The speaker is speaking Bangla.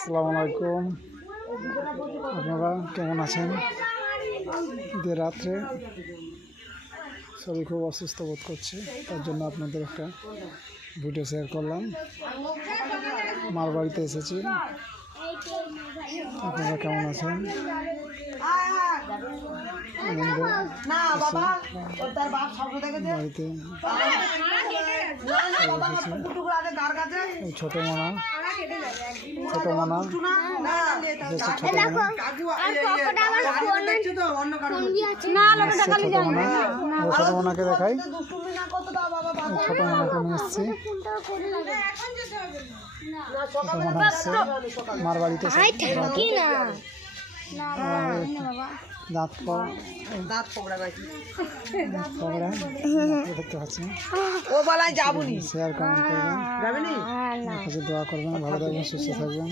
আসসালামু আলাইকুম। আপনারা কেমন আছেন? ঈদের রাত্রে শরীর খুব অসুস্থ বোধ করছে, তার জন্য আপনাদের একটা ভিডিও শেয়ার করলাম। মার বাড়িতে এসেছি। আপনারা কেমন আছেন? বাড়িতে ছোট মোনা ছোট মোনা ছোট মোনাকে দেখাই। ছোট মোনাকে নিয়ে এসছি। ছোট মোনা এসছে মার বাড়িতে। দাঁত পকড়া দেখতে পাচ্ছি। শেয়ার কমেন্ট করবেন, দোয়া করবেন, ভালো থাকবেন, সুস্থ থাকবেন।